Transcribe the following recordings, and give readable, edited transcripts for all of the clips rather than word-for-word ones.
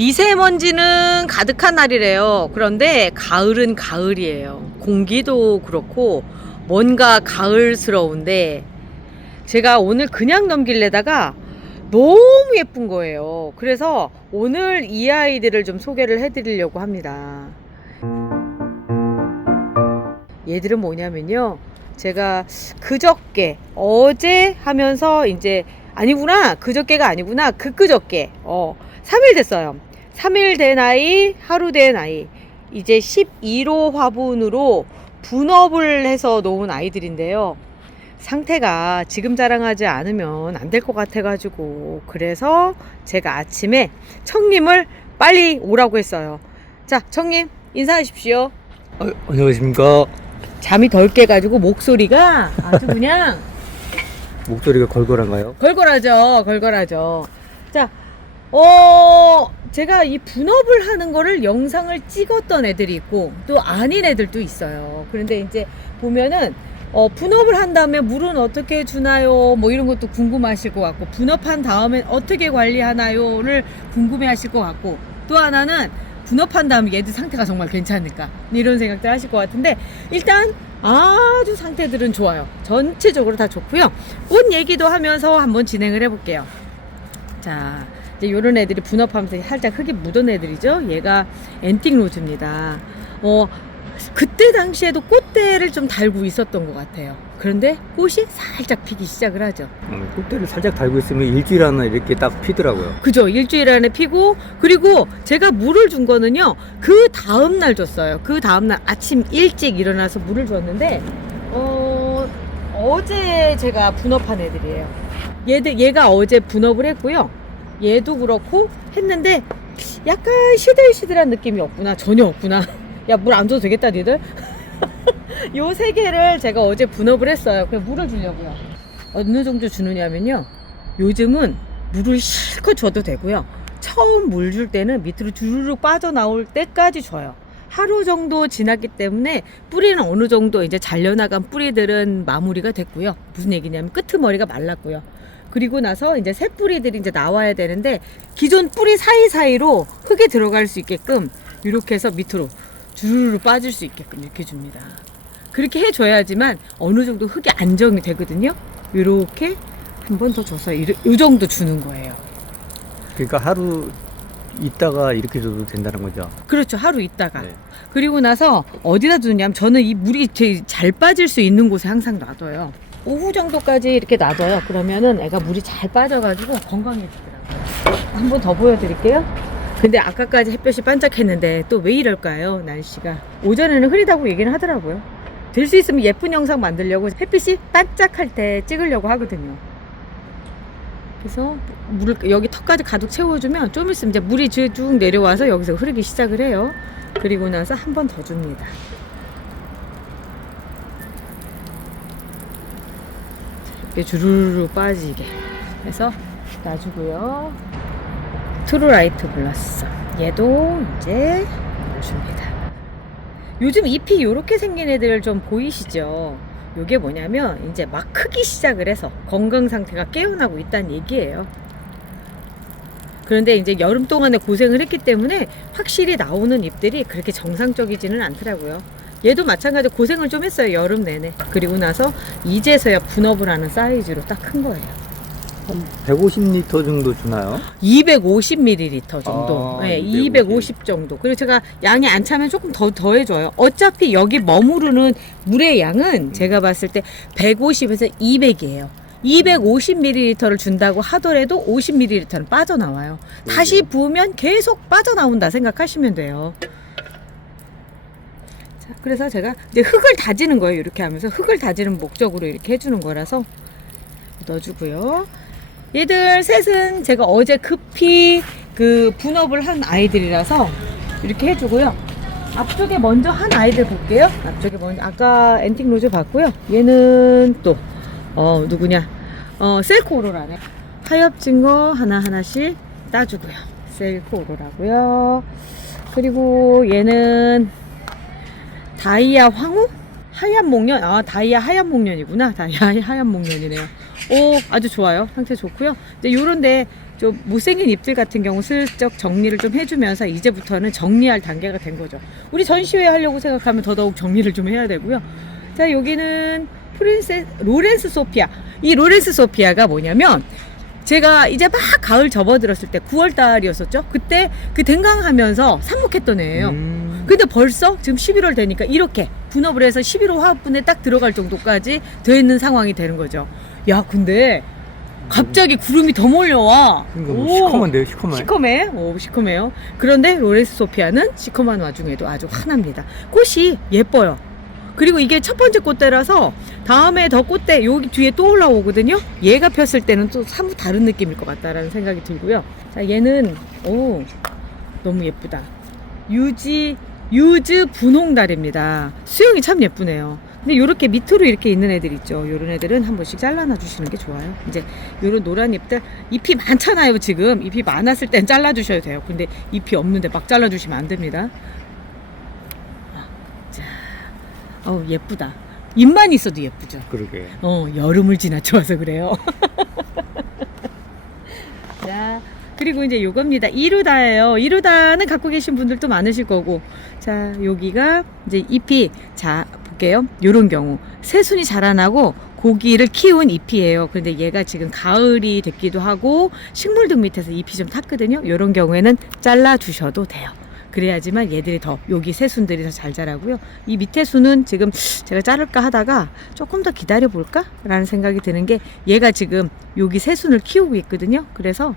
미세먼지는 가득한 날이래요. 그런데 가을은 가을이에요. 공기도 그렇고 뭔가 가을스러운데 제가 오늘 그냥 넘길래다가 너무 예쁜 거예요. 그래서 오늘 이 아이들을 좀 소개를 해드리려고 합니다. 얘들은 뭐냐면요, 제가 그저께 어제 하면서 이제 아니구나, 그저께가 아니구나, 그저께 3일 됐어요. 3일 된 아이, 하루 된 아이, 이제 12호 화분으로 분업을 해서 놓은 아이들인데요. 상태가 지금 자랑하지 않으면 안 될 것 같아 가지고, 그래서 제가 아침에 청님을 빨리 오라고 했어요. 자, 청님 인사하십시오. 안녕하십니까. 잠이 덜 깨가지고 목소리가 아주 그냥 목소리가 걸걸한가요? 걸걸하죠. 자, 제가 이 분업을 하는 거를 영상을 찍었던 애들이 있고 또 아닌 애들도 있어요. 그런데 이제 보면은 분업을 한 다음에 물은 어떻게 주나요? 뭐 이런 것도 궁금하실 것 같고, 분업한 다음에 어떻게 관리하나요?를 궁금해 하실 것 같고, 또 하나는 분업한 다음에 얘들 상태가 정말 괜찮을까? 이런 생각들 하실 것 같은데, 일단 아주 상태들은 좋아요. 전체적으로 다 좋고요. 꽃 얘기도 하면서 한번 진행을 해볼게요. 자, 이제 요런 애들이 분업하면서 살짝 흙이 묻은 애들이죠. 얘가 앤틱 로즈입니다. 그때 당시에도 꽃대를 좀 달고 있었던 것 같아요. 그런데 꽃이 살짝 피기 시작을 하죠. 꽃대를 살짝 달고 있으면 일주일 안에 이렇게 딱 피더라고요. 그죠? 일주일 안에 피고, 그리고 제가 물을 준 거는요, 그 다음날 줬어요. 그 다음날 아침 일찍 일어나서 물을 줬는데, 어제 제가 분업한 애들이에요. 얘가 어제 분업을 했고요. 얘도 그렇고 했는데 약간 시들시들한 느낌이 없구나. 전혀 없구나. 야, 물 안 줘도 되겠다 니들. 요 세 개를 제가 어제 분업을 했어요. 그냥 물을 주려고요. 어느 정도 주느냐면요, 요즘은 물을 실컷 줘도 되고요, 처음 물 줄 때는 밑으로 주르륵 빠져나올 때까지 줘요. 하루 정도 지났기 때문에 뿌리는 어느 정도 이제 잘려나간 뿌리들은 마무리가 됐고요. 무슨 얘기냐면 끄트머리가 말랐고요. 그리고 나서 이제 새 뿌리들이 이제 나와야 되는데, 기존 뿌리 사이사이로 흙에 들어갈 수 있게끔 이렇게 해서 밑으로 주르르 빠질 수 있게끔 이렇게 줍니다. 그렇게 해줘야지만 어느 정도 흙이 안정이 되거든요. 이렇게 한 번 더 줘서 이 정도 주는 거예요. 그러니까 하루 있다가 이렇게 줘도 된다는 거죠. 그렇죠. 하루 있다가. 네. 그리고 나서 어디다 두냐면, 저는 이 물이 제일 잘 빠질 수 있는 곳에 항상 놔둬요. 오후 정도까지 이렇게 놔둬요. 그러면은 애가 물이 잘 빠져가지고 건강해지더라고요. 한 번 더 보여드릴게요. 근데 아까까지 햇볕이 반짝했는데 또 왜 이럴까요? 날씨가 오전에는 흐리다고 얘기는 하더라고요. 될 수 있으면 예쁜 영상 만들려고 햇빛이 반짝할 때 찍으려고 하거든요. 그래서 물을 여기 턱까지 가득 채워주면 좀 있으면 이제 물이 쭉 내려와서 여기서 흐르기 시작을 해요. 그리고 나서 한 번 더 줍니다. 이렇게 주르르 빠지게 해서 놔주고요. 트루라이트 블러썸, 얘도 이제 줍니다. 요즘 잎이 이렇게 생긴 애들 좀 보이시죠? 요게 뭐냐면 이제 막 크기 시작을 해서 건강 상태가 깨어나고 있다는 얘기예요. 그런데 이제 여름 동안에 고생을 했기 때문에 확실히 나오는 잎들이 그렇게 정상적이지는 않더라고요. 얘도 마찬가지로 고생을 좀 했어요, 여름 내내. 그리고 나서 이제서야 분업을 하는 사이즈로 딱 큰 거예요. 150리터 정도 주나요? 250ml 정도. 아, 네, 250 정도. 그리고 제가 양이 안 차면 조금 더 해줘요. 어차피 여기 머무르는 물의 양은 제가 봤을 때 150에서 200이에요. 250ml를 준다고 하더라도 50ml는 빠져나와요. 다시 부으면 계속 빠져나온다 생각하시면 돼요. 자, 그래서 제가 이제 흙을 다지는 거예요. 이렇게 하면서 흙을 다지는 목적으로 이렇게 해주는 거라서 넣어주고요. 얘들 셋은 제가 어제 급히 그 분업을 한 아이들이라서 이렇게 해주고요. 앞쪽에 먼저 한 아이들 볼게요. 앞쪽에 먼저 아까 앤틱 로즈 봤고요. 얘는 또 누구냐, 셀코 오로라네. 하엽진 거 하나하나씩 따주고요. 셀코 오로라고요. 그리고 얘는 다이아 황후? 하얀 목련. 다이아 하얀 목련이구나. 다이아 하얀 목련이네요. 오, 아주 좋아요. 상태 좋고요. 이제 요런데 좀 못생긴 잎들 같은 경우 슬쩍 정리를 좀 해주면서 이제부터는 정리할 단계가 된 거죠. 우리 전시회 하려고 생각하면 더더욱 정리를 좀 해야 되고요. 자, 여기는 로렌스 소피아. 이 로렌스 소피아가 뭐냐면 제가 이제 막 가을 접어들었을 때 9월 달이었었죠. 그때 그 댕강하면서 삽목했던 애예요. 근데 벌써 지금 11월 되니까 이렇게 분업을 해서 11월 화분에 딱 들어갈 정도까지 돼 있는 상황이 되는 거죠. 야, 근데 갑자기 구름이 더 몰려와. 그러니까 뭐 시커먼데요, 시커먼. 시커매. 오, 시커매요. 그런데 로렌스 소피아는 시커먼 와중에도 아주 환합니다. 꽃이 예뻐요. 그리고 이게 첫 번째 꽃대라서 다음에 더 꽃대 여기 뒤에 또 올라오거든요. 얘가 폈을 때는 또 사뭇 다른 느낌일 것 같다라는 생각이 들고요. 자, 얘는 오, 너무 예쁘다. 유즈 분홍달입니다. 수영이 참 예쁘네요. 근데 요렇게 밑으로 이렇게 있는 애들 있죠. 요런 애들은 한 번씩 잘라놔 주시는 게 좋아요. 이제 요런 노란 잎들, 잎이 많잖아요. 지금 잎이 많았을 땐 잘라 주셔야 돼요. 근데 잎이 없는데 막 잘라 주시면 안 됩니다. 자, 예쁘다. 잎만 있어도 예쁘죠. 그러게. 여름을 지나쳐와서 그래요. 자, 그리고 이제 요겁니다. 이루다예요. 이루다는 갖고 계신 분들도 많으실 거고. 자, 여기가 이제 잎이, 자, 볼게요. 요런 경우. 새순이 자라나고 고기를 키운 잎이에요. 근데 얘가 지금 가을이 됐기도 하고 식물등 밑에서 잎이 좀 탔거든요. 요런 경우에는 잘라 주셔도 돼요. 그래야지만 얘들이 더, 여기 새순들이 더 잘 자라고요. 이 밑에 순은 지금 제가 자를까 하다가 조금 더 기다려 볼까? 라는 생각이 드는 게 얘가 지금 여기 새순을 키우고 있거든요. 그래서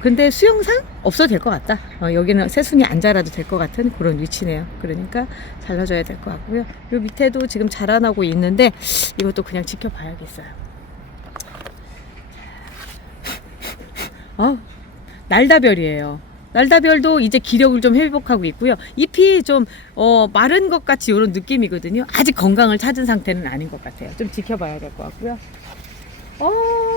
근데 수영상 없어도 될 것 같다. 여기는 새순이 안 자라도 될 것 같은 그런 위치네요. 그러니까 잘라줘야 될 것 같고요. 요 밑에도 지금 자라나고 있는데 이것도 그냥 지켜봐야겠어요. 날다별이에요. 날다별도 이제 기력을 좀 회복하고 있고요. 잎이 좀 마른 것 같이 이런 느낌이거든요. 아직 건강을 찾은 상태는 아닌 것 같아요. 좀 지켜봐야 될 것 같고요.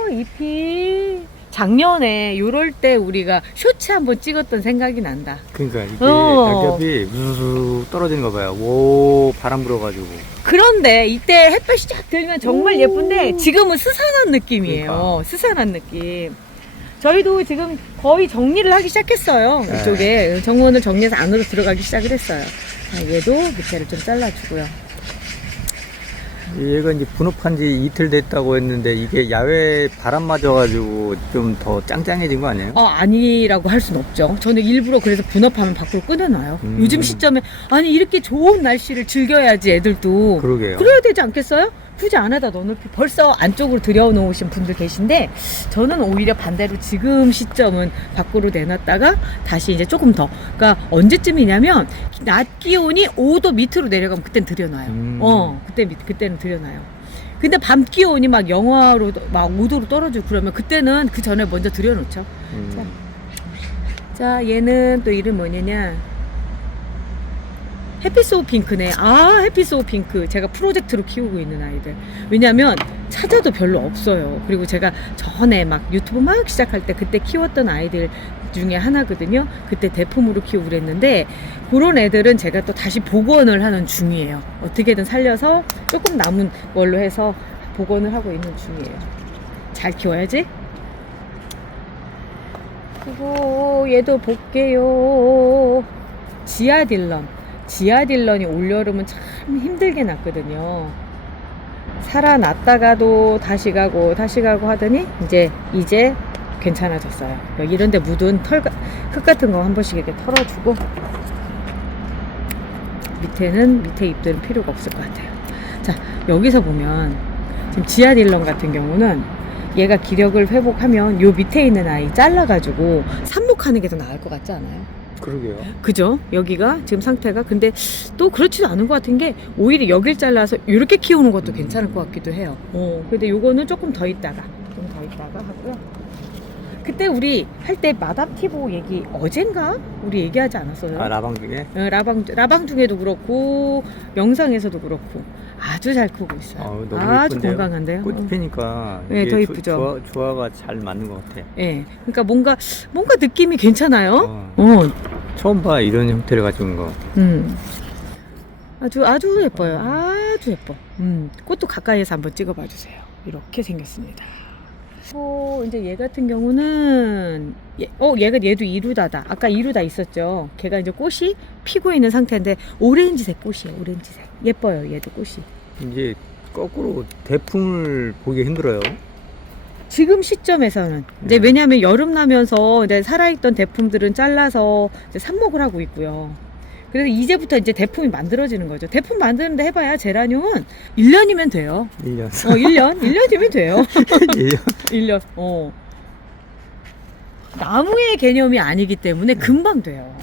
잎이 작년에 요럴 때 우리가 쇼츠 한번 찍었던 생각이 난다. 그러니까 이게 낙엽이 우수수 떨어지는 거 봐요. 오, 바람 불어가지고. 그런데 이때 햇볕이 쫙 들면 정말 예쁜데 지금은 스산한 느낌이에요. 그러니까. 스산한 느낌. 저희도 지금 거의 정리를 하기 시작했어요. 네. 이쪽에 정원을 정리해서 안으로 들어가기 시작을 했어요. 자, 얘도 밑에를 좀 잘라주고요. 얘가 이제 분업한 지 이틀 됐다고 했는데 이게 야외 바람 맞아가지고 좀 더 짱짱해진 거 아니에요? 아니라고 할 순 없죠. 저는 일부러 그래서 분업하면 밖으로 끊어놔요. 요즘 시점에 아니 이렇게 좋은 날씨를 즐겨야지 애들도. 그러게요. 그래야 되지 않겠어요? 굳이 안에다 넣어놓고 벌써 안쪽으로 들여놓으신 분들 계신데 저는 오히려 반대로 지금 시점은 밖으로 내놨다가 다시 이제 조금 더, 그러니까 언제쯤이냐면 낮 기온이 5도 밑으로 내려가면 그땐 들여놔요. 그때는 들여놔요. 근데 밤 기온이 막 영하로 막 5도로 떨어지고 그러면 그때는 그 전에 먼저 들여놓죠. 자, 얘는 또 이름 뭐냐냐, 해피소우 핑크네. 해피소우 핑크. 제가 프로젝트로 키우고 있는 아이들. 왜냐면 찾아도 별로 없어요. 그리고 제가 전에 막 유튜브 막 시작할 때 그때 키웠던 아이들 중에 하나거든요. 그때 대품으로 키우고 그랬는데 그런 애들은 제가 또 다시 복원을 하는 중이에요. 어떻게든 살려서 조금 남은 걸로 해서 복원을 하고 있는 중이에요. 잘 키워야지. 그리고 얘도 볼게요. 지아딜런이 올여름은 참 힘들게 났거든요. 살아났다가도 다시 가고 하더니 이제 괜찮아졌어요. 이런데 묻은 흙 같은 거 한 번씩 이렇게 털어주고, 밑에 잎들은 필요가 없을 것 같아요. 자, 여기서 보면 지금 지아딜런 같은 경우는 얘가 기력을 회복하면 요 밑에 있는 아이 잘라가지고 삽목하는 게 더 나을 것 같지 않아요? 그러게요. 그죠? 여기가 지금 상태가, 근데 또 그렇지도 않은 것 같은 게 오히려 여길 잘라서 이렇게 키우는 것도 괜찮을 것 같기도 해요. 근데 요거는 조금 더 있다가 하고요. 그때 우리 할 때 마담 티보 얘기 어젠가 우리 얘기하지 않았어요? 라방 중에? 라방 중에도 그렇고 영상에서도 그렇고 아주 잘 크고 있어요. 너무 아주 예쁜데요? 건강한데요. 꽃이 피니까 네, 이게 더 이쁘죠. 조화가 잘 맞는 것 같아. 예, 그러니까 뭔가 느낌이 괜찮아요. 처음 봐, 이런 형태를 가지고 있는 거. 아주 예뻐요. 아주 예뻐. 꽃도 가까이에서 한번 찍어봐 주세요. 이렇게 생겼습니다. 이제 얘 같은 경우는 얘도 이루다다. 아까 이루다 있었죠. 걔가 이제 꽃이 피고 있는 상태인데 오렌지색 꽃이에요. 오렌지색. 예뻐요. 얘도 꽃이. 이제 거꾸로 대풍을 보기 힘들어요. 지금 시점에서는 이제 왜냐하면 여름 나면서 이제 살아있던 대품들은 잘라서 이제 삽목을 하고 있고요. 그래서 이제부터 이제 대품이 만들어지는 거죠. 대품 만드는데 해봐야 제라늄은 1년이면 돼요. 1년. 1년이면 돼요. 1년. 1년. 나무의 개념이 아니기 때문에 금방 돼요.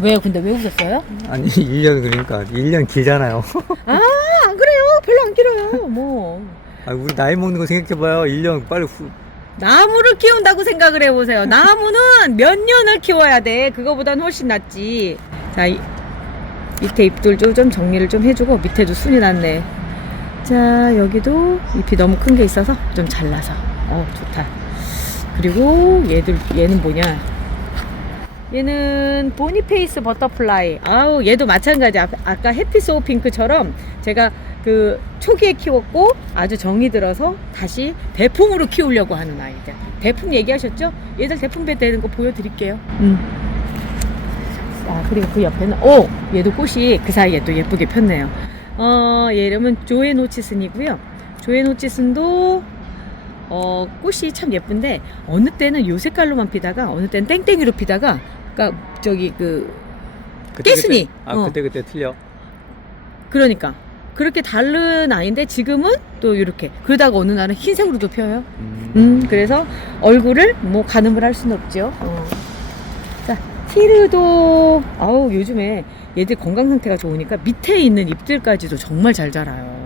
왜요? 근데 왜 웃었어요? 아니 1년 그러니까 1년 길잖아요. 안 그래요. 별로 안 길어요. 뭐. 아, 우리 나이 먹는 거 생각해봐요. 1년 빨리 나무를 키운다고 생각을 해보세요. 나무는 몇 년을 키워야 돼. 그거보단 훨씬 낫지. 자, 밑에 잎들 좀 정리를 좀 해주고, 밑에도 순이 났네. 자, 여기도 잎이 너무 큰 게 있어서 좀 잘라서. 좋다. 그리고 얘는 뭐냐? 얘는 보니페이스 버터플라이. 얘도 마찬가지. 아까 해피소우 핑크처럼 제가 그 초기에 키웠고 아주 정이 들어서 다시 대품으로 키우려고 하는 아이들. 대품 얘기하셨죠? 얘들 대품 되는 거 보여드릴게요. 그리고 그 옆에는 얘도 꽃이 그 사이에 또 예쁘게 폈네요. 얘 이름은 조에노치슨이고요. 조에노치슨도 꽃이 참 예쁜데 어느 때는 요 색깔로만 피다가 어느 때는 땡땡이로 피다가 그러니까 저기 깨순이 그때 틀려. 그러니까 그렇게 다른 아이인데 지금은 또 이렇게 그러다가 어느 날은 흰색으로도 펴요. 그래서 얼굴을 뭐 가늠을 할 수는 없죠. 자, 티르도 요즘에 얘들 건강 상태가 좋으니까 밑에 있는 잎들까지도 정말 잘 자라요.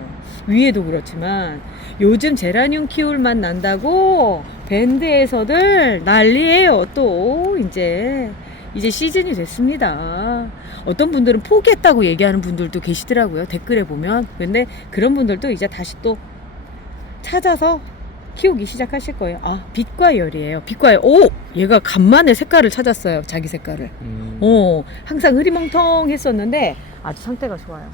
위에도 그렇지만 요즘 제라늄 키울 맛 난다고 밴드에서들 난리예요. 또 이제 시즌이 됐습니다. 어떤 분들은 포기했다고 얘기하는 분들도 계시더라고요. 댓글에 보면. 근데 그런 분들도 이제 다시 또 찾아서 키우기 시작하실 거예요. 빛과 열이에요. 빛과 열. 얘가 간만에 색깔을 찾았어요. 자기 색깔을. 항상 흐리멍텅했었는데 아주 상태가 좋아요.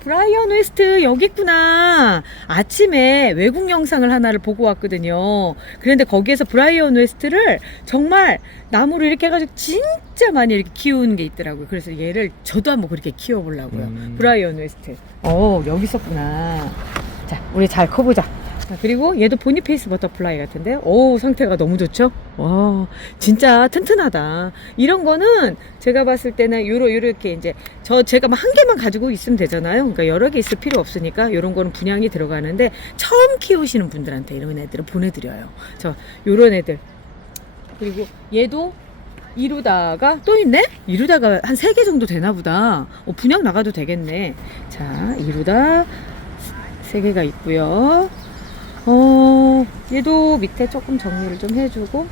브라이언 웨스트 여기 있구나. 아침에 외국 영상을 하나를 보고 왔거든요. 그런데 거기에서 브라이언 웨스트를 정말 나무를 이렇게 해가지고 진짜 많이 이렇게 키우는 게 있더라고요. 그래서 얘를 저도 한번 그렇게 키워보려고요. 브라이언 웨스트. 여기 있었구나. 자, 우리 잘 커보자. 자, 그리고 얘도 보니페이스 버터플라이 같은데 상태가 너무 좋죠? 와, 진짜 튼튼하다. 이런 거는 제가 봤을 때는 요렇게 이제 제가 한 개만 가지고 있으면 되잖아요. 그러니까 여러 개 있을 필요 없으니까 이런 거는 분양이 들어가는데 처음 키우시는 분들한테 이런 애들을 보내드려요. 요런 애들. 그리고 얘도 이루다가 또 있네? 이루다가 한 3개 정도 되나 보다. 분양 나가도 되겠네. 자, 이루다 3개가 있고요. 얘도 밑에 조금 정리를 좀 해주고,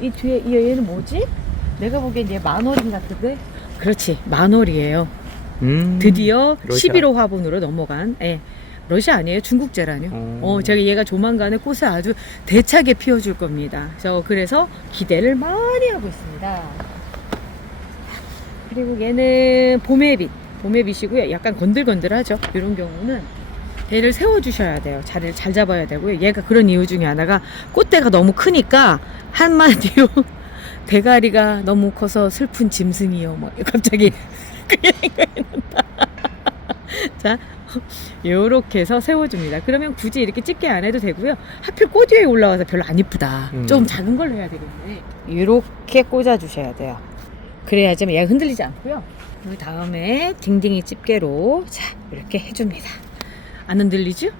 이 뒤에 얘는 뭐지? 내가 보기엔 얘 만월인 같은데? 그렇지, 만월이에요. 드디어 러시아. 11호 화분으로 넘어간, 러시아 아니에요? 중국 제라늄. 제가 얘가 조만간에 꽃을 아주 대차게 피워줄 겁니다. 그래서 기대를 많이 하고 있습니다. 그리고 얘는 봄에빗이고요. 약간 건들건들하죠. 이런 경우는 얘를 세워주셔야 돼요. 자리를 잘 잡아야 되고요. 얘가 그런 이유 중에 하나가 꽃대가 너무 크니까 한마디로 대가리가 너무 커서 슬픈 짐승이요. 갑자기 그게 생각이 난다. 자, 요렇게 해서 세워줍니다. 그러면 굳이 이렇게 집게 안 해도 되고요. 하필 꽃 위에 올라와서 별로 안 이쁘다. 좀 작은 걸로 해야 되겠네. 이렇게 꽂아주셔야 돼요. 그래야지만 얘가 흔들리지 않고요. 그 다음에 딩딩이 집게로 이렇게 해줍니다. 안 흔들리죠?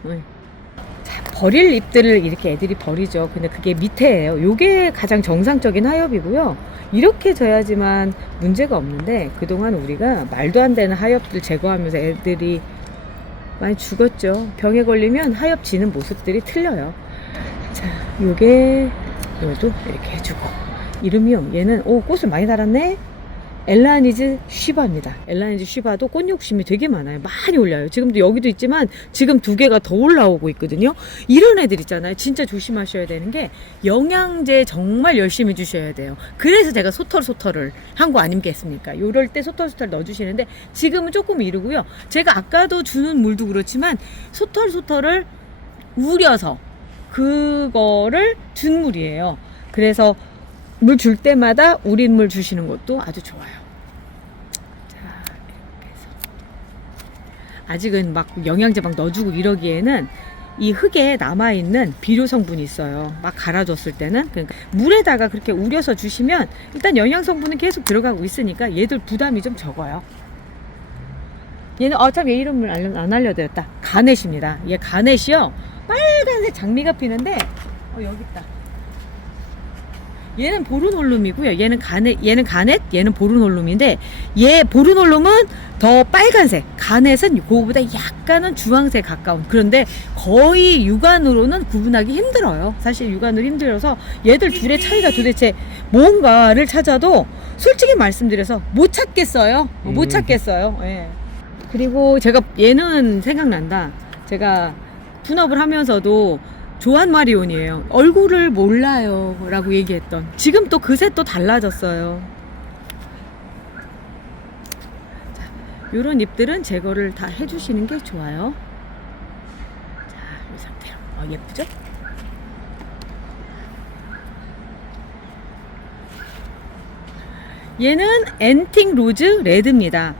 자, 버릴 잎들을 이렇게 애들이 버리죠. 근데 그게 밑에예요. 요게 가장 정상적인 하엽이고요. 이렇게 져야지만 문제가 없는데 그동안 우리가 말도 안 되는 하엽들 제거하면서 애들이 많이 죽었죠. 병에 걸리면 하엽 지는 모습들이 틀려요. 자, 요도 이렇게 해주고. 이름이요. 얘는 꽃을 많이 달았네. 엘라니즈 쉬바입니다. 엘라니즈 쉬바도 꽃 욕심이 되게 많아요. 많이 올려요. 지금도 여기도 있지만 지금 2개가 더 올라오고 있거든요. 이런 애들 있잖아요. 진짜 조심하셔야 되는 게 영양제 정말 열심히 주셔야 돼요. 그래서 제가 소털을 한 거 아니겠습니까? 요럴 때 소털 넣어주시는데 지금은 조금 이르고요. 제가 아까도 주는 물도 그렇지만 소털을 우려서 그거를 준 물이에요. 그래서 물 줄 때마다 우린 물 주시는 것도 아주 좋아요. 자, 이렇게 해서 아직은 막 영양제 막 넣어주고 이러기에는 이 흙에 남아있는 비료 성분이 있어요. 막 갈아줬을 때는. 그러니까 물에다가 그렇게 우려서 주시면 일단 영양 성분은 계속 들어가고 있으니까 얘들 부담이 좀 적어요. 얘는 참 얘 이름을 안 알려드렸다. 가넷입니다. 얘 가넷이요. 빨간색 장미가 피는데 여기 있다. 얘는 보르놀룸이고요. 얘는 가넷, 얘는 보르놀룸인데 얘 보르놀룸은 더 빨간색, 가넷은 그거보다 약간은 주황색 가까운. 그런데 거의 육안으로는 구분하기 힘들어요. 사실 육안으로 힘들어서 얘들 둘의 차이가 도대체 뭔가를 찾아도 솔직히 말씀드려서 못 찾겠어요. 못 찾겠어요. 예. 그리고 제가 얘는 생각난다. 제가 분업을 하면서도 조한 마리온이에요. 얼굴을 몰라요 라고 얘기했던. 지금 또 그새 또 달라졌어요. 자, 요런 잎들은 제거를 다 해주시는 게 좋아요. 자, 이 상태로. 예쁘죠? 얘는 앤틱 로즈 레드입니다.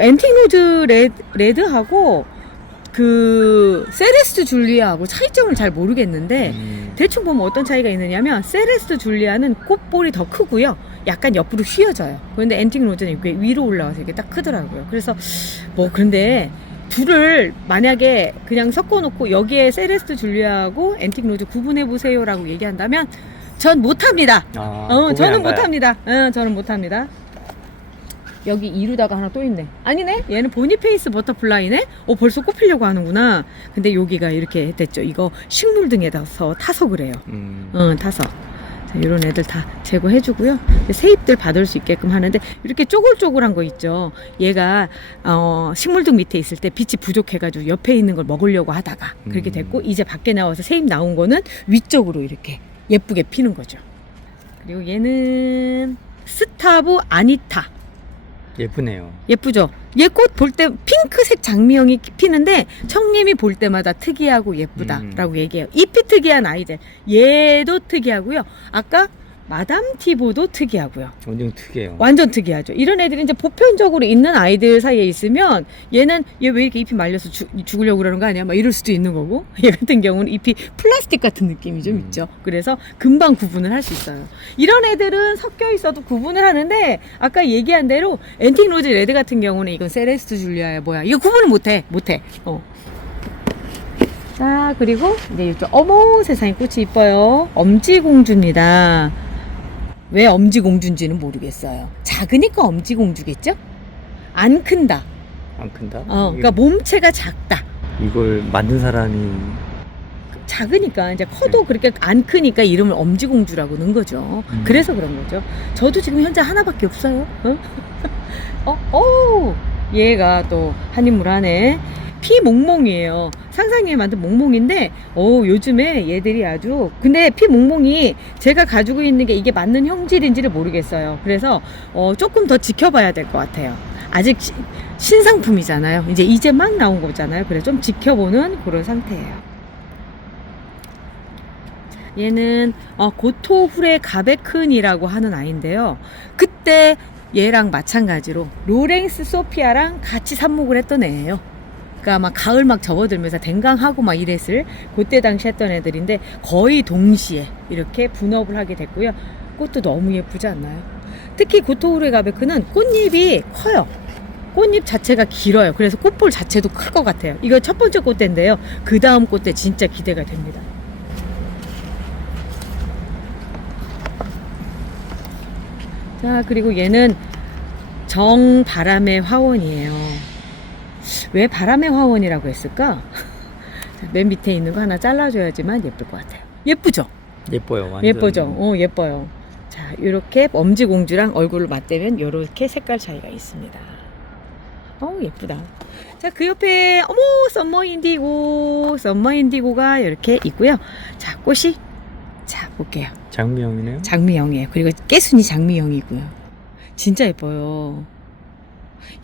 앤틱 로즈 레드하고 그 세레스트 줄리아하고 차이점을 잘 모르겠는데 대충 보면 어떤 차이가 있느냐면 세레스트 줄리아는 꽃볼이 더 크고요. 약간 옆으로 휘어져요. 그런데 앤틱 로즈는 이렇게 위로 올라와서 이렇게 딱 크더라고요. 그래서 그런데 둘을 만약에 그냥 섞어놓고 여기에 세레스트 줄리아하고 앤틱 로즈 구분해 보세요라고 얘기한다면 전 못합니다. 저는 못합니다. 저는 못합니다. 여기 이루다가 하나 또 있네. 아니네? 얘는 보니페이스 버터플라이네? 벌써 꽃피려고 하는구나. 근데 여기가 이렇게 됐죠. 이거 식물 등에서 타서 그래요. 타서. 자, 이런 애들 다 제거해주고요. 새잎들 받을 수 있게끔 하는데 이렇게 쪼글쪼글한 거 있죠. 얘가 식물 등 밑에 있을 때 빛이 부족해가지고 옆에 있는 걸 먹으려고 하다가 그렇게 됐고 이제 밖에 나와서 새잎 나온 거는 위쪽으로 이렇게 예쁘게 피는 거죠. 그리고 얘는 스타브 아니타. 예쁘네요. 예쁘죠? 얘 꽃 볼 때 핑크색 장미형이 피는데 청님이 볼 때마다 특이하고 예쁘다라고 얘기해요. 잎이 특이한 아이들. 얘도 특이하고요. 아까 마담 티보도 특이하고요. 완전 특이해요. 완전 특이하죠. 이런 애들이 이제 보편적으로 있는 아이들 사이에 있으면 얘는 얘 왜 이렇게 잎이 말려서 죽으려고 그러는 거 아니야? 막 이럴 수도 있는 거고. 얘 같은 경우는 잎이 플라스틱 같은 느낌이 좀 있죠. 그래서 금방 구분을 할 수 있어요. 이런 애들은 섞여 있어도 구분을 하는데 아까 얘기한 대로 앤틱 로즈 레드 같은 경우는 이건 세레스트 줄리아야 뭐야. 이거 구분을 못해. 자, 그리고 이제 이쪽 세상에 꽃이 이뻐요. 엄지공주입니다. 왜 엄지공주인지는 모르겠어요. 작으니까 엄지공주겠죠? 안 큰다. 안 큰다? 그러니까 몸체가 작다. 이걸 만든 사람이 작으니까 이제 커도 그렇게 안 크니까 이름을 엄지공주라고 넣은 거죠. 그래서 그런 거죠. 저도 지금 현재 하나밖에 없어요. 얘가 또 한입물 안에 피몽몽이에요. 상상에 만든 몽몽인데 요즘에 얘들이 아주 근데 피몽몽이 제가 가지고 있는 게 이게 맞는 형질인지를 모르겠어요. 그래서 조금 더 지켜봐야 될 것 같아요. 아직 신상품이잖아요. 이제 막 나온 거잖아요. 그래서 좀 지켜보는 그런 상태예요. 얘는 고토후레 가베큰이라고 하는 아이인데요. 그때 얘랑 마찬가지로 로렌스 소피아랑 같이 삽목을 했던 애예요. 그러니까 막 가을 막 접어들면서 댕강하고 막 이랬을 그때 당시 했던 애들인데 거의 동시에 이렇게 분업을 하게 됐고요. 꽃도 너무 예쁘지 않나요? 특히 고토후레 가베크는 꽃잎이 커요. 꽃잎 자체가 길어요. 그래서 꽃볼 자체도 클 것 같아요. 이거 첫 번째 꽃대인데요. 그 다음 꽃대 진짜 기대가 됩니다. 자, 그리고 얘는 정바람의 화원이에요. 왜 바람의 화원이라고 했을까? 맨 밑에 있는 거 하나 잘라줘야지만 예쁠 것 같아요. 예쁘죠? 예뻐요. 완전. 예쁘죠? 예뻐요. 자, 자, 이렇게 엄지공주랑 얼굴을 맞대면 이렇게 색깔 차이가 있습니다. 예쁘다. 자, 그 옆에 어머 썸머 인디고가 이렇게 있고요. 자, 꽃이 자 볼게요. 장미형이네요. 장미형이에요. 그리고 깨순이 장미형이고요. 진짜 예뻐요.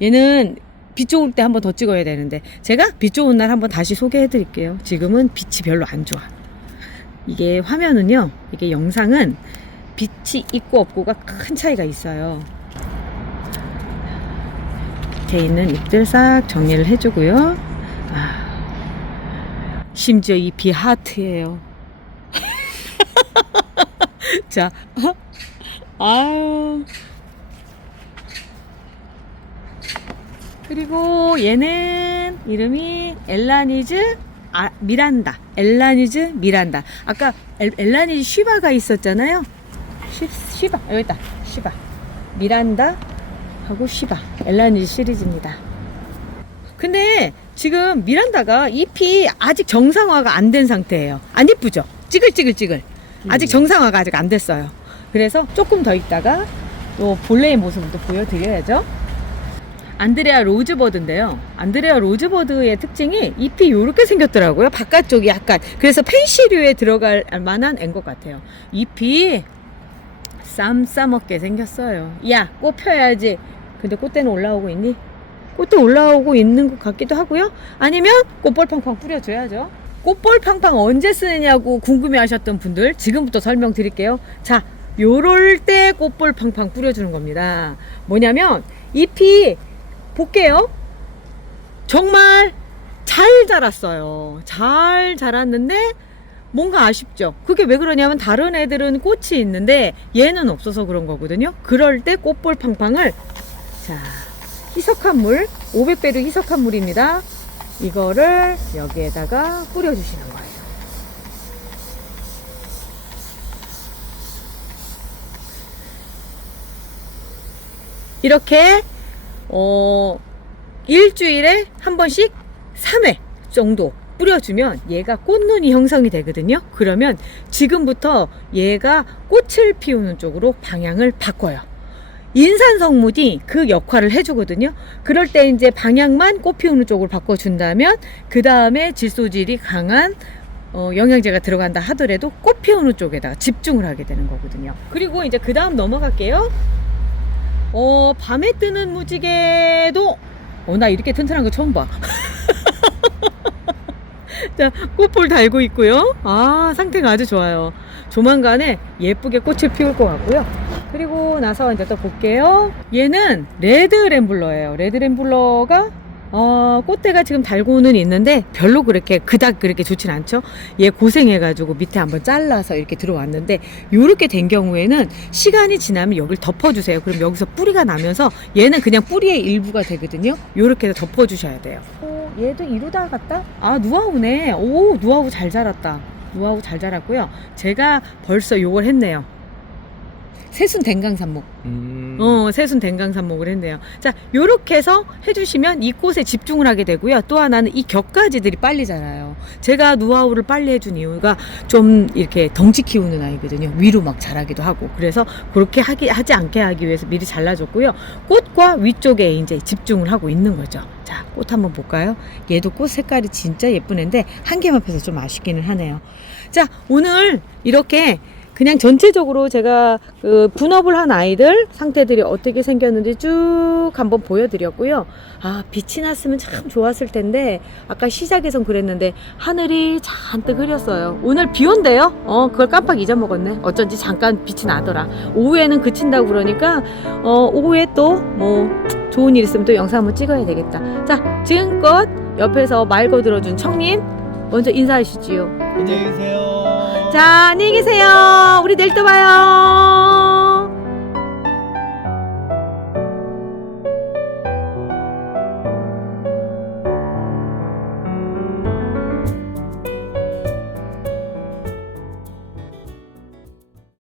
얘는 빛 좋을 때 한번 더 찍어야 되는데 제가 빛 좋은 날 한번 다시 소개해 드릴게요. 지금은 빛이 별로 안 좋아. 이게 화면은요, 이게 영상은 빛이 있고 없고가 큰 차이가 있어요. 이렇게 있는 잎들 싹 정리를 해주고요. 심지어 이 비 하트예요. 자, 아유. 그리고 얘는 이름이 엘라니즈 미란다. 아까 엘라니즈 쉬바가 있었잖아요. 쉬바 여기 있다. 쉬바 미란다 하고 쉬바 엘라니즈 시리즈입니다. 근데 지금 미란다가 잎이 아직 정상화가 안 된 상태예요. 안 예쁘죠? 찌글찌글 아직 정상화가 아직 안 됐어요. 그래서 조금 더 있다가 또 본래의 모습도 보여드려야죠. 안드레아 로즈버드인데요. 안드레아 로즈버드의 특징이 잎이 이렇게 생겼더라고요. 바깥쪽이 약간. 그래서 펜시류에 들어갈 만한 앤 것 같아요. 잎이 쌈 싸먹게 생겼어요. 야, 꽃 펴야지. 근데 꽃대는 올라오고 있니? 꽃도 올라오고 있는 것 같기도 하고요. 아니면 꽃볼 팡팡 뿌려줘야죠. 꽃볼 팡팡 언제 쓰느냐고 궁금해 하셨던 분들 지금부터 설명드릴게요. 자, 요럴 때 꽃볼 팡팡 뿌려주는 겁니다. 뭐냐면 잎이 볼게요. 정말 잘 자랐어요. 잘 자랐는데 뭔가 아쉽죠. 그게 왜 그러냐면 다른 애들은 꽃이 있는데 얘는 없어서 그런 거거든요. 그럴 때 꽃볼 팡팡을, 자, 희석한 물, 500배류 희석한 물입니다. 이거를 여기에다가 뿌려주시는 거예요. 이렇게 일주일에 한 번씩 3회 정도 뿌려주면 얘가 꽃눈이 형성이 되거든요. 그러면 지금부터 얘가 꽃을 피우는 쪽으로 방향을 바꿔요. 인산성분이 그 역할을 해주거든요. 그럴 때 이제 방향만 꽃 피우는 쪽으로 바꿔준다면 그 다음에 질소질이 강한 영양제가 들어간다 하더라도 꽃 피우는 쪽에다가 집중을 하게 되는 거거든요. 그리고 이제 그 다음 넘어갈게요. 밤에 뜨는 무지개도 나 이렇게 튼튼한 거 처음 봐. 자, 꽃볼 달고 있고요. 상태가 아주 좋아요. 조만간에 예쁘게 꽃을 피울 것 같고요. 그리고 나서 이제 또 볼게요. 얘는 레드 램블러예요. 레드 램블러가 꽃대가 지금 달고는 있는데 별로 그렇게 그닥 그렇게 좋진 않죠. 얘 고생해가지고 밑에 한번 잘라서 이렇게 들어왔는데 요렇게 된 경우에는 시간이 지나면 여기를 덮어주세요. 그럼 여기서 뿌리가 나면서 얘는 그냥 뿌리의 일부가 되거든요. 요렇게 해서 덮어주셔야 돼요. 얘도 이루다 같다? 누아우네. 오, 누아우 잘 자랐다. 누아우 잘 자랐고요. 제가 벌써 요걸 했네요. 새순 댕강삽목. 새순 댕강삽목을 했네요. 자, 요렇게 해서 해주시면 이 꽃에 집중을 하게 되고요. 또 하나는 이 격가지들이 빨리 자라요. 제가 누아우를 빨리 해준 이유가 좀 이렇게 덩치 키우는 아이거든요. 위로 막 자라기도 하고. 그래서 그렇게 하지 않게 하기 위해서 미리 잘라줬고요. 꽃과 위쪽에 이제 집중을 하고 있는 거죠. 자, 꽃 한번 볼까요? 얘도 꽃 색깔이 진짜 예쁜 애인데 한 개만 펴서 좀 아쉽기는 하네요. 자, 오늘 이렇게 그냥 전체적으로 제가 그 분업을 한 아이들 상태들이 어떻게 생겼는지 쭉 한번 보여드렸고요. 빛이 났으면 참 좋았을 텐데 아까 시작에선 그랬는데 하늘이 잔뜩 흐렸어요. 오늘 비 온대요. 그걸 깜빡 잊어먹었네. 어쩐지 잠깐 빛이 나더라. 오후에는 그친다고 그러니까 오후에 또 뭐 좋은 일 있으면 또 영상 한번 찍어야 되겠다. 자, 지금껏 옆에서 말 거들어준 청님 먼저 인사하시지요. 안녕히 계세요. 자, 안녕히 계세요. 우리 내일 또 봐요.